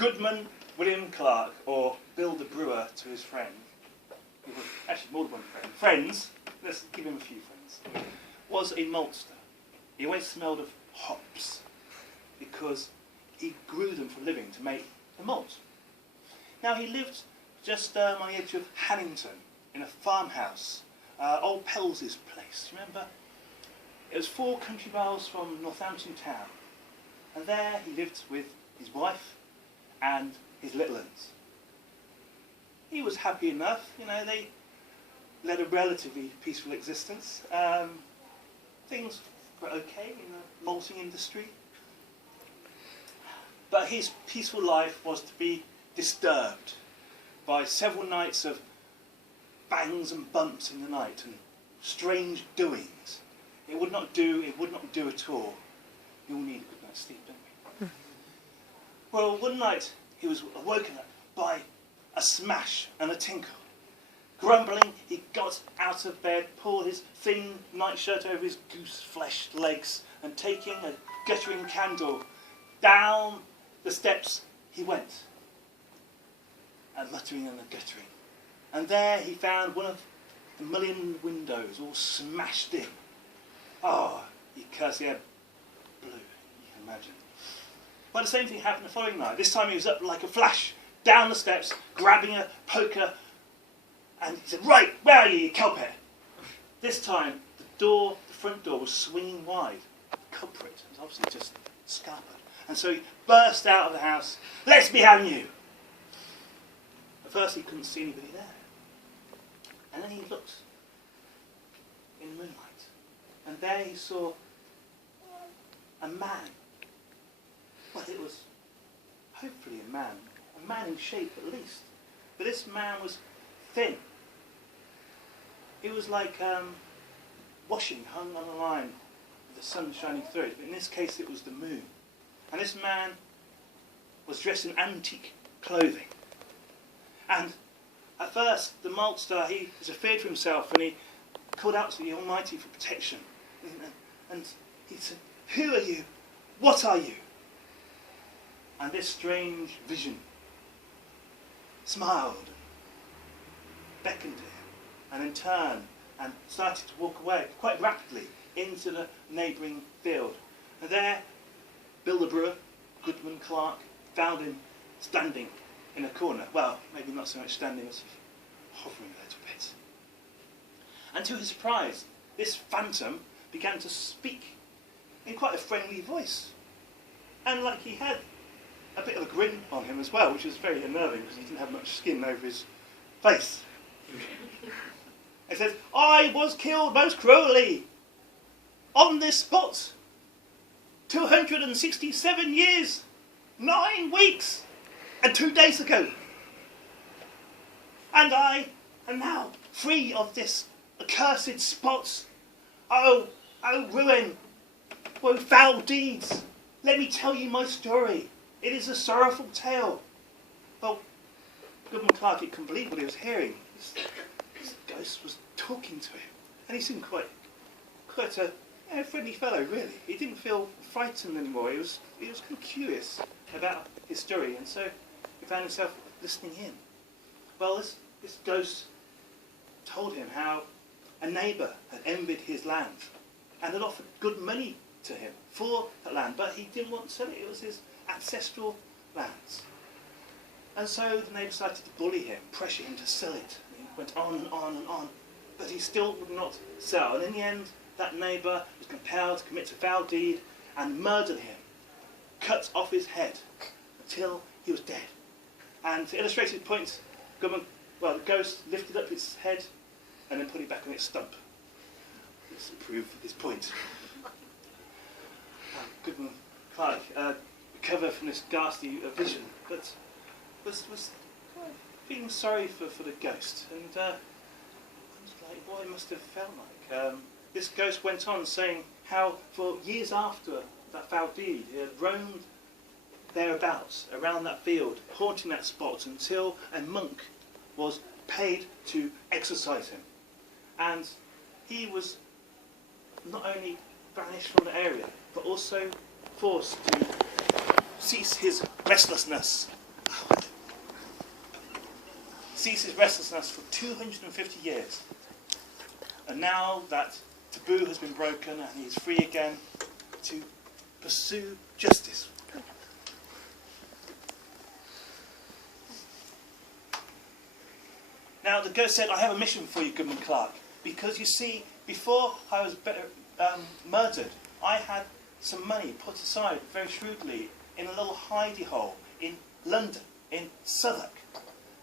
Goodman William Clark, or Bill the Brewer to his friend, who was actually more than one friend, friends, let's give him a few friends, was a maltster. He always smelled of hops because he grew them for a living to make the malt. Now he lived just on the edge of Hannington in a farmhouse, old Pells's place, remember? It was 4 country miles from Northampton town, and there he lived with his wife and his little uns. He was happy enough, you know, they led a relatively peaceful existence. Things were okay in the malting industry. But his peaceful life was to be disturbed by several nights of bangs and bumps in the night and strange doings. It would not do at all. We all need a good night's sleep, don't we? Well, one night he was awoken up by a smash and a tinkle. Grumbling, he got out of bed, pulled his thin nightshirt over his goose-fleshed legs, and taking a guttering candle, down the steps he went, and muttering and guttering. And there he found one of the mullioned windows all smashed in. Oh, he cursed, he had blue, you can imagine. But the same thing happened the following night. This time he was up like a flash, down the steps, grabbing a poker, and he said, "Right, where are you, you culprit?" This time, the front door was swinging wide. The culprit was obviously just scuppered. And so he burst out of the house, "Let's be having you!" At first he couldn't see anybody there. And then he looked in the moonlight. And there he saw a man. Well, it was hopefully a man in shape at least. But this man was thin. It was like washing hung on a line with the sun shining through it. But in this case it was the moon. And this man was dressed in antique clothing. And at first the maltster, he was afraid for himself and he called out to the Almighty for protection. And he said, "Who are you? What are you?" And this strange vision smiled and beckoned to him, and then turned and started to walk away quite rapidly into the neighbouring field. And there, Bill the Brewer, Goodman Clark, found him standing in a corner. Well, maybe not so much standing as hovering a little bit. And to his surprise, this phantom began to speak in quite a friendly voice. And like he had a bit of a grin on him as well, which was very unnerving because he didn't have much skin over his face. It says, "I was killed most cruelly on this spot 267 years, 9 weeks and 2 days ago. And I am now free of this accursed spot. Oh ruin, woe foul deeds. Let me tell you my story. It is a sorrowful tale." Well, Goodman Clark, he couldn't believe what he was hearing. This ghost was talking to him, and he seemed quite a friendly fellow, really. He didn't feel frightened anymore. He was kind of curious about his story, and so he found himself listening in. Well, this ghost told him how a neighbour had envied his land and had offered good money to him for that land, but he didn't want to sell it. It was his ancestral lands. And so the neighbour started to bully him, pressure him to sell it. And he went on and on and on, but he still would not sell. And in the end, that neighbour was compelled to commit a foul deed and murder him, cut off his head until he was dead. And to illustrate his point, the ghost lifted up its head and then put it back on its stump. This proved his point. Goodman Clark recovered from this ghastly vision, but was feeling sorry for the ghost, and I was like, what it must have felt like. This ghost went on saying how for years after that foul deed he had roamed thereabouts around that field, haunting that spot until a monk was paid to exorcise him, and he was not only banished from the area but also forced to cease his restlessness ceases restlessness for 250 years. And now that taboo has been broken and he is free again to pursue justice. Now the ghost said, I have a mission for you, Goodman Clark, because you see, before I was murdered, I had some money put aside very shrewdly in a little hidey hole in London, in Southwark.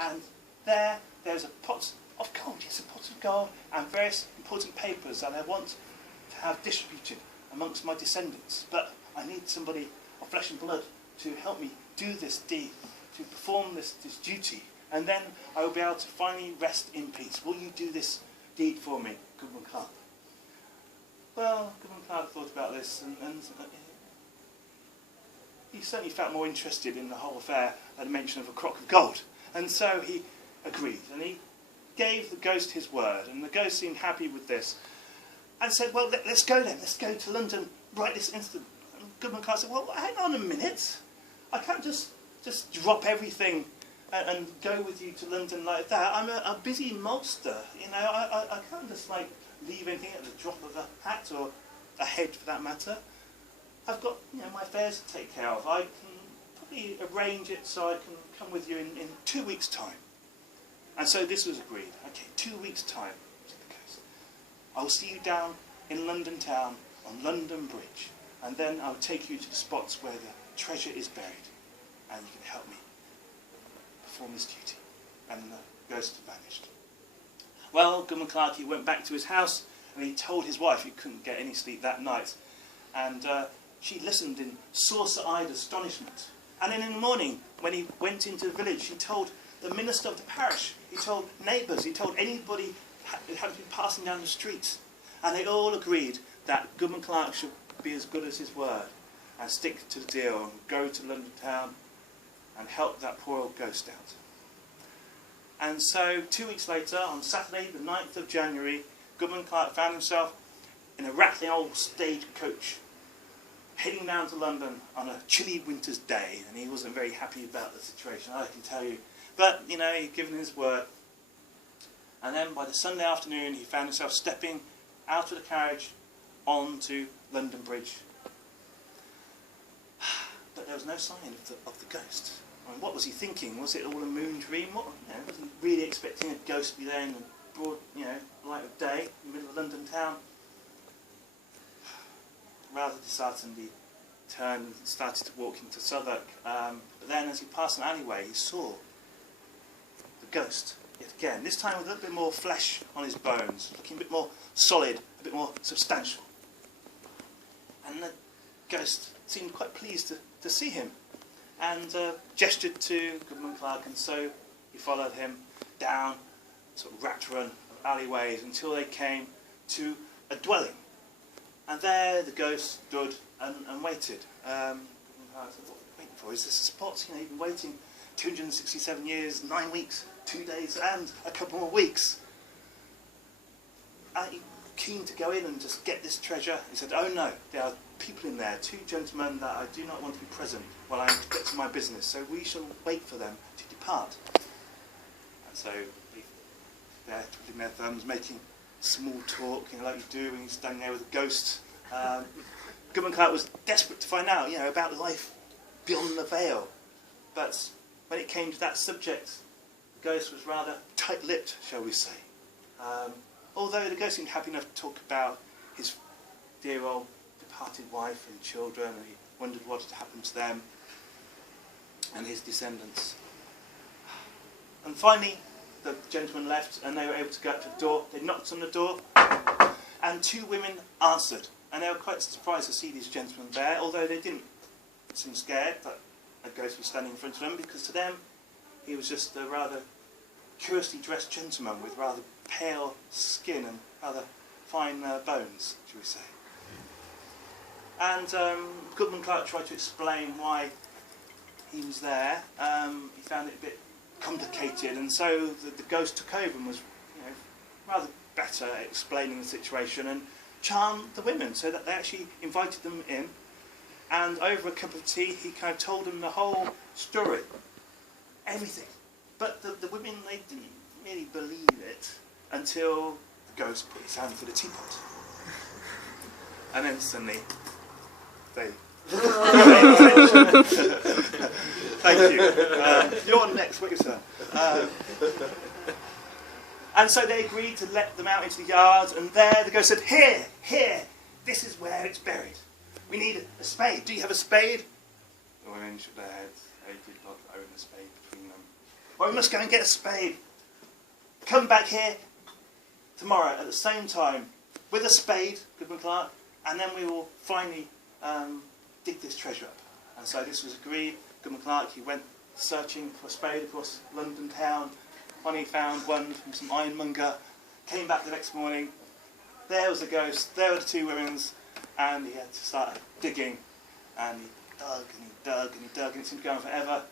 And there's a pot of gold, yes, a pot of gold, and various important papers that I want to have distributed amongst my descendants. But I need somebody of flesh and blood to help me do this deed, to perform this duty, and then I will be able to finally rest in peace. Will you do this deed for me, Goodman Clark? Well, Kevan Manwaring thought about this, and he certainly felt more interested in the whole affair than the mention of a crock of gold. And so he agreed, and he gave the ghost his word, and the ghost seemed happy with this, and said, well, let's go then, let's go to London right this instant. And Kevan Manwaring said, well, hang on a minute, I can't just drop everything and go with you to London like that. I'm a busy maltster, you know, I can't just like leave anything at the drop of a hat, or a head for that matter. I've got, you know, my affairs to take care of. I can probably arrange it so I can come with you in 2 weeks' time. And so this was agreed. Okay, 2 weeks' time, said the ghost. I will see you down in London town on London Bridge, and then I'll take you to the spots where the treasure is buried, and you can help me perform this duty. And the ghost vanished. Well, Kevan Manwaring went back to his house, and he told his wife he couldn't get any sleep that night. And she listened in saucer-eyed astonishment. And then in the morning, when he went into the village, he told the minister of the parish, he told neighbours, he told anybody who had been passing down the streets. And they all agreed that Kevan Manwaring should be as good as his word, and stick to the deal, and go to London town, and help that poor old ghost out. And so 2 weeks later, on Saturday the 9th of January, Kevan Manwaring found himself in a rattling old stagecoach, heading down to London on a chilly winter's day, and he wasn't very happy about the situation, I can tell you. But, you know, he'd given his word. And then by the Sunday afternoon, he found himself stepping out of the carriage onto London Bridge. But there was no sign of the ghost. I mean, what was he thinking? Was it all a moon dream? What, you know, was he really expecting a ghost to be there in the broad, you know, light of day, in the middle of London town? Rather disheartened, he turned and started to walk into Southwark. But then, as he passed an alleyway, he saw the ghost yet again. This time with a little bit more flesh on his bones, looking a bit more solid, a bit more substantial. And the ghost seemed quite pleased to see him, and gestured to Kevan Manwaring, and so he followed him down sort of rat-run alleyways until they came to a dwelling. And there the ghost stood and waited. Kevan Manwaring said, what are you waiting for? Is this a spot? You know, you've been waiting 267 years, 9 weeks, 2 days, and a couple more weeks. Are you keen to go in and just get this treasure? He said, oh no, there are people in there, 2 gentlemen that I do not want to be present while I get to my business, so we shall wait for them to depart. And so they're twiddling their thumbs, making small talk, you know, like you do when you're standing there with a ghost. Kevan Manwaring was desperate to find out, you know, about life beyond the veil. But when it came to that subject, the ghost was rather tight-lipped, shall we say. Although the ghost seemed happy enough to talk about his dear old departed wife and children, and he wondered what had happened to them and his descendants. And finally, the gentleman left, and they were able to go up to the door. They knocked on the door, and 2 women answered. And they were quite surprised to see these gentlemen there, although they didn't seem scared that a ghost was standing in front of them, because to them he was just a rather curiously dressed gentleman with rather pale skin and rather fine bones, shall we say. And Kevan Manwaring tried to explain why he was there. He found it a bit complicated, and so the ghost took over and was, you know, rather better at explaining the situation and charmed the women, so that they actually invited them in, and over a cup of tea he kind of told them the whole story. everything. But the women, they didn't really believe it until the ghost put his hand through the teapot. And then suddenly, they... Thank you. You're next, wait your turn. And so they agreed to let them out into the yard, and there the ghost said, here, this is where it's buried. We need a spade. Do you have a spade? The women shook their heads. They did not own a spade between them. Well, we must go and get a spade. Come back here tomorrow at the same time with a spade, Goodman Clark, and then we will finally dig this treasure up. And so this was agreed. Goodman Clark, he went searching for a spade across London town. Finally found one from some ironmonger. Came back the next morning. There was the ghost. There were the two women, and he had to start digging. And he dug and he dug and he dug, and it seemed to go on forever.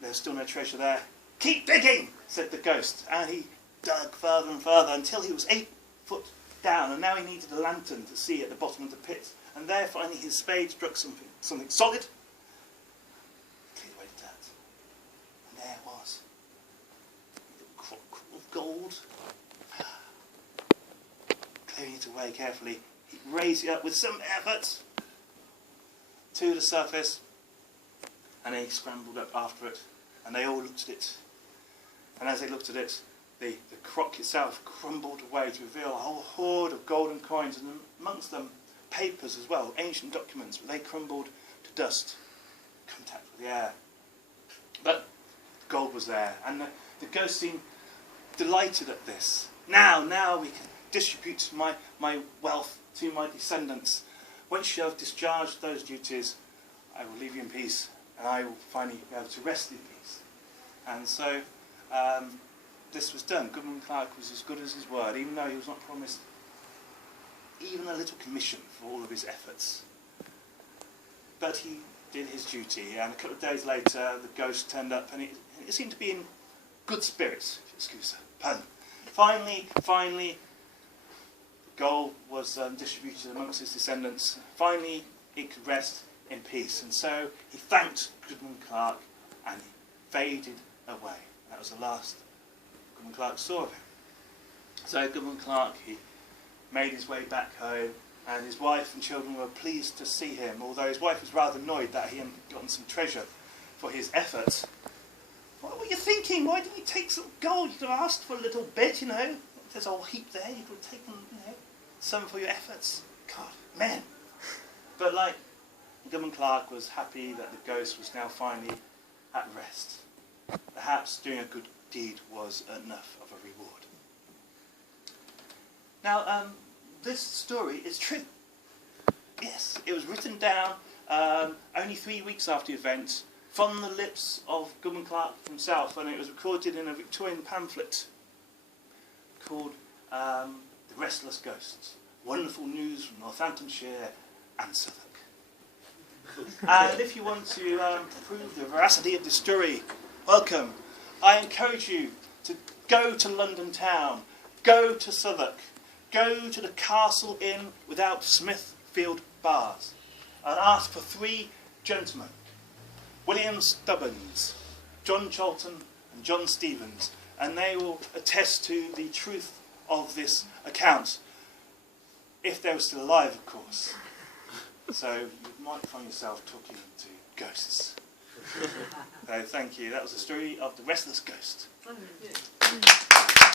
There was still no treasure there. Keep digging, said the ghost, and he dug further and further until he was 8 foot down, and now he needed a lantern to see at the bottom of the pit. And there, finally, his spade struck something solid. Cleared away the dirt, and there it was, a crock of gold. Clearing it away carefully, he raised it up with some effort to the surface, and then he scrambled up after it, and they all looked at it. And as they looked at it, the crock itself crumbled away to reveal a whole hoard of golden coins, and amongst them papers as well, ancient documents, but they crumbled to dust, contact with the air. But gold was there, and the ghost seemed delighted at this. Now we can distribute my wealth to my descendants. Once you have discharged those duties, I will leave you in peace, and I will finally be able to rest in peace. And so this was done. Goodman Clark was as good as his word, even though he was not promised even a little commission for all of his efforts. But he did his duty, and a couple of days later the ghost turned up, and it seemed to be in good spirits, if you excuse the pun. Finally, the gold was distributed amongst his descendants. Finally, it could rest in peace, and so he thanked Goodman Clark, and he faded away. That was the last Goodman Clark saw of him. So Goodman Clark, he made his way back home, and his wife and children were pleased to see him, although his wife was rather annoyed that he hadn't gotten some treasure for his efforts. What were you thinking? Why didn't you take some gold? You could have asked for a little bit, you know. There's a whole heap there. You could have taken, some for your efforts. God, man. But Goodman Clark was happy that the ghost was now finally at rest. Perhaps doing a good deed was enough of a reward. Now, this story is true. Yes, it was written down only 3 weeks after the event from the lips of Goodman Clark himself, and it was recorded in a Victorian pamphlet called The Restless Ghost. Wonderful news from Northamptonshire and Suffolk. And if you want to prove the veracity of this story, welcome. I encourage you to go to London town, go to Southwark, go to the Castle Inn without Smithfield bars, and ask for 3 gentlemen, William Stubbins, John Cholton and John Stevens, and they will attest to the truth of this account, if they were still alive, of course. So you might find yourself talking to ghosts. So thank you. That was the story of The Restless Ghost.